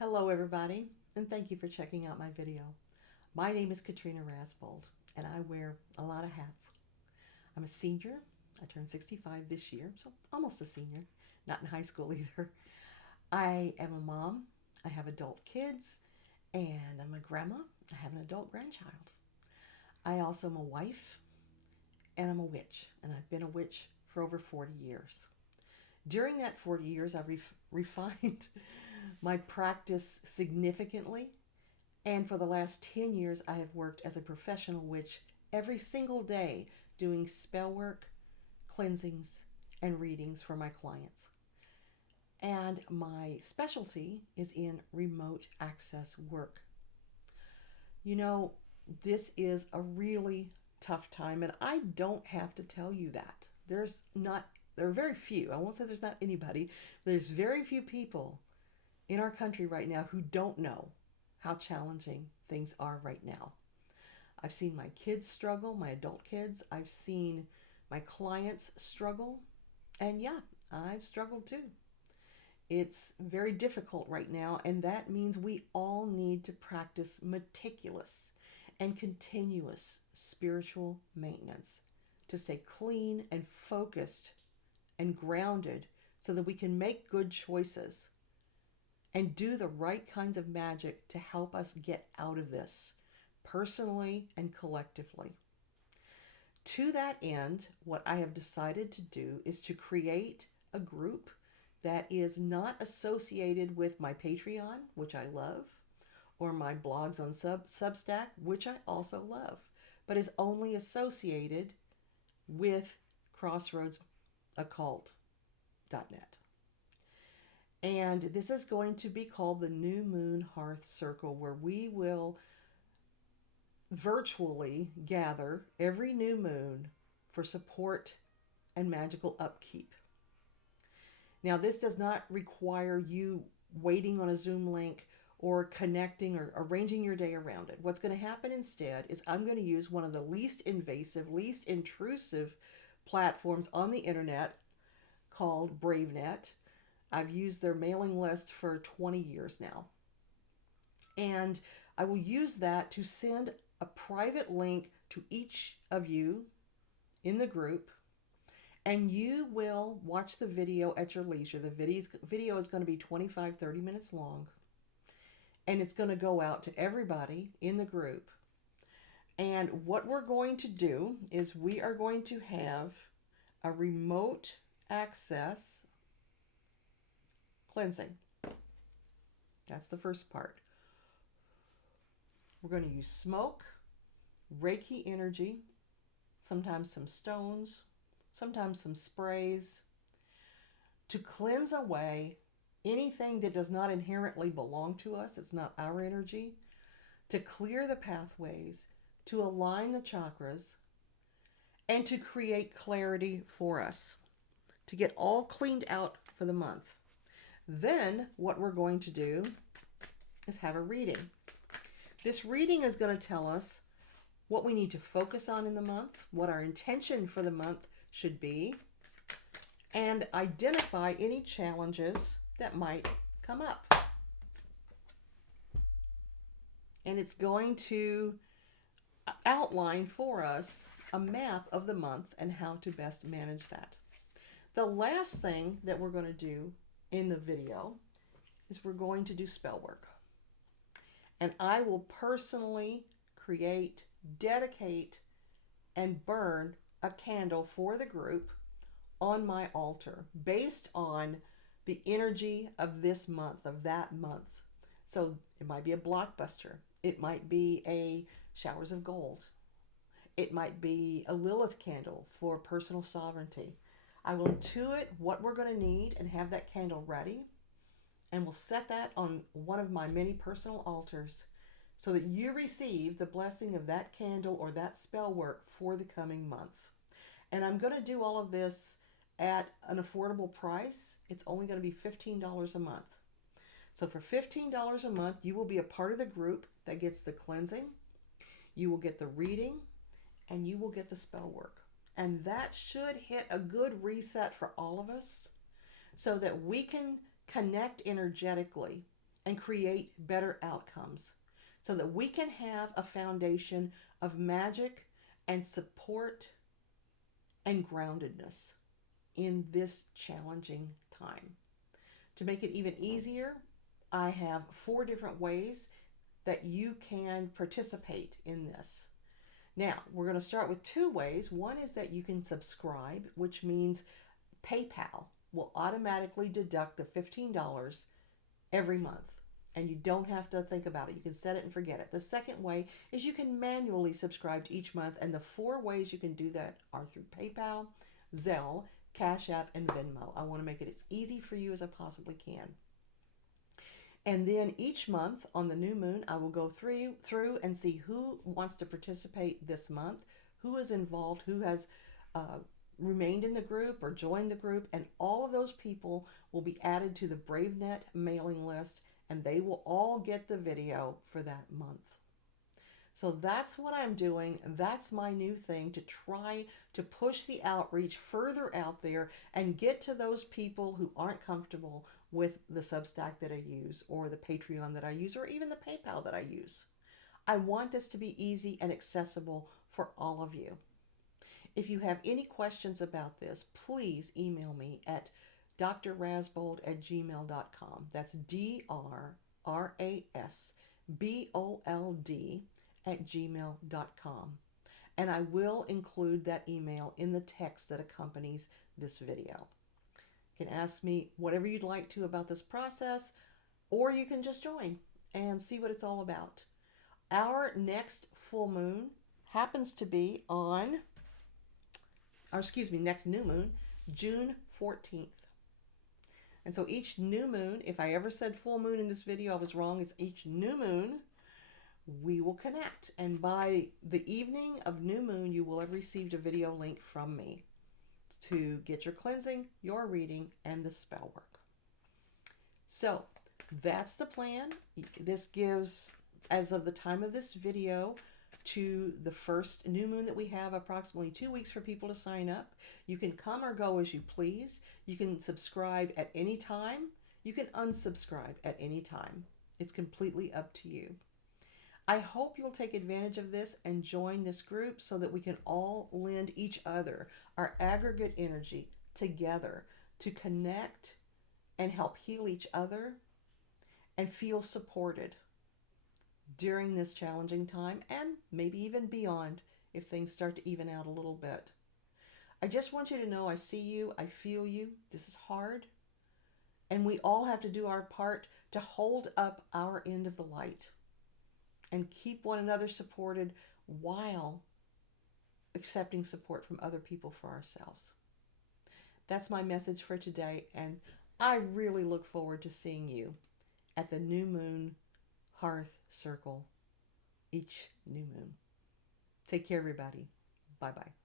Hello everybody, and thank you for checking out my video. My name is Katrina Rasbold, and I wear a lot of hats. I'm a senior. I turned 65 this year, so almost a senior. Not in high school either. I am a mom. I have adult kids, and I'm a grandma. I have an adult grandchild. I also am a wife, and I'm a witch, and I've been a witch for over 40 years. During that 40 years, I've refined my practice significantly. And for the last 10 years, I have worked as a professional witch every single day doing spell work, cleansings, and readings for my clients. And my specialty is in remote access work. You know, this is a really tough time, and I don't have to tell you that. There are very few, I won't say there's not anybody, there's very few people in our country right now who don't know how challenging things are right now. I've seen my kids struggle, my adult kids. I've seen my clients struggle. And yeah, I've struggled too. It's very difficult right now, and that means we all need to practice meticulous and continuous spiritual maintenance to stay clean and focused and grounded so that we can make good choices and do the right kinds of magic to help us get out of this, personally and collectively. To that end, what I have decided to do is to create a group that is not associated with my Patreon, which I love, or my blogs on Substack, which I also love, but is only associated with crossroadsoccult.net. And this is going to be called the New Moon Hearth Circle, where we will virtually gather every new moon for support and magical upkeep. Now, this does not require you waiting on a Zoom link or connecting or arranging your day around it. What's going to happen instead is I'm going to use one of the least invasive, least intrusive platforms on the internet called BraveNet. I've used their mailing list for 20 years now. And I will use that to send a private link to each of you in the group, and you will watch the video at your leisure. The video is going to be 25-30 minutes long, and it's going to go out to everybody in the group. And what we're going to do is we are going to have a remote access cleansing. That's the first part. We're going to use smoke, Reiki energy, sometimes some stones, sometimes some sprays to cleanse away anything that does not inherently belong to us. It's not our energy. To clear the pathways, to align the chakras, and to create clarity for us, to get all cleaned out for the month. Then what we're going to do is have a reading. This reading is going to tell us what we need to focus on in the month, what our intention for the month should be, and identify any challenges that might come up. And it's going to outline for us a map of the month and how to best manage that. The last thing that we're going to do in the video is we're going to do spell work. And I will personally create, dedicate, and burn a candle for the group on my altar based on the energy of this month, of that month. So it might be a blockbuster. It might be a showers of gold. It might be a Lilith candle for personal sovereignty. I will intuit what we're going to need and have that candle ready. And we'll set that on one of my many personal altars so that you receive the blessing of that candle or that spell work for the coming month. And I'm going to do all of this at an affordable price. It's only going to be $15 a month. So for $15 a month, you will be a part of the group that gets the cleansing, you will get the reading, and you will get the spell work. And that should hit a good reset for all of us so that we can connect energetically and create better outcomes so that we can have a foundation of magic and support and groundedness in this challenging time. To make it even easier, I have 4 different ways that you can participate in this. Now, we're going to start with 2 ways. One is that you can subscribe, which means PayPal will automatically deduct the $15 every month, and you don't have to think about it. You can set it and forget it. The second way is you can manually subscribe to each month, and the 4 ways you can do that are through PayPal, Zelle, Cash App, and Venmo. I want to make it as easy for you as I possibly can. And then each month on the new moon, I will go through and see who wants to participate this month, who is involved, who has remained in the group or joined the group, and all of those people will be added to the BraveNet mailing list, and they will all get the video for that month. So that's what I'm doing. That's my new thing, to try to push the outreach further out there and get to those people who aren't comfortable with the Substack that I use, or the Patreon that I use, or even the PayPal that I use. I want this to be easy and accessible for all of you. If you have any questions about this, please email me at drrasbold@gmail.com. That's drrasbold@gmail.com. And I will include that email in the text that accompanies this video. You can ask me whatever you'd like to about this process, or you can just join and see what it's all about. Our next full moon happens to be on, next new moon, June 14th. And so each new moon, if I ever said full moon in this video, I was wrong. It's each new moon, we will connect. And by the evening of new moon, you will have received a video link from me to get your cleansing, your reading, and the spell work. So that's the plan. This gives, as of the time of this video, to the first new moon that we have, approximately 2 weeks for people to sign up. You can come or go as you please. You can subscribe at any time. You can unsubscribe at any time. It's completely up to you. I hope you'll take advantage of this and join this group so that we can all lend each other our aggregate energy together to connect and help heal each other and feel supported during this challenging time, and maybe even beyond if things start to even out a little bit. I just want you to know I see you, I feel you. This is hard, and we all have to do our part to hold up our end of the light and keep one another supported while accepting support from other people for ourselves. That's my message for today, and I really look forward to seeing you at the new moon Hearth circle each new moon. Take care, everybody. Bye-bye.